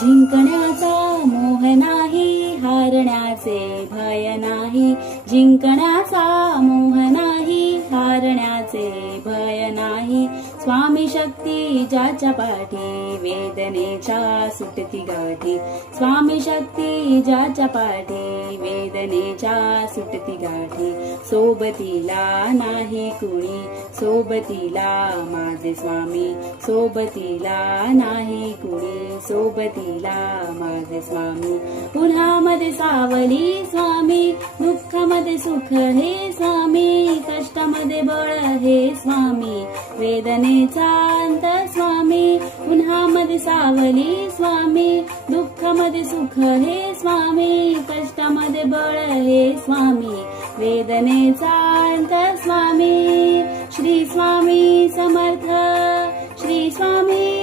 जिंकण्याचा मोह नाही, हारण्याचे भय नाही. जिंकण्याचा मोह नाही, हारण्याचे भय नाही. स्वामी शक्ती ज्याच्या पाठी, वेदनेच्या सुटती गाठी. स्वामी शक्ती ज्याच्या पाठी, वेदनेच्या सुटती गाठी. सोबतीला नाही कुणी, सोबतीला माझे स्वामी. सोबतीला नाही कुणी, सोबतीला माझे स्वामी. उन्हामध्ये सावली स्वामी, दुःखामध्ये सुख हे स्वामी. कष्टामध्ये बळ हे स्वामी, वेदनेचा अंत स्वामी. उन्हामध्ये सावली स्वामी, दुःखामध्ये सुख हे स्वामी. कष्टामध्ये बळ हे स्वामी, वेदनेचा अंत स्वामी. श्री स्वामी समर्थ, श्री स्वामी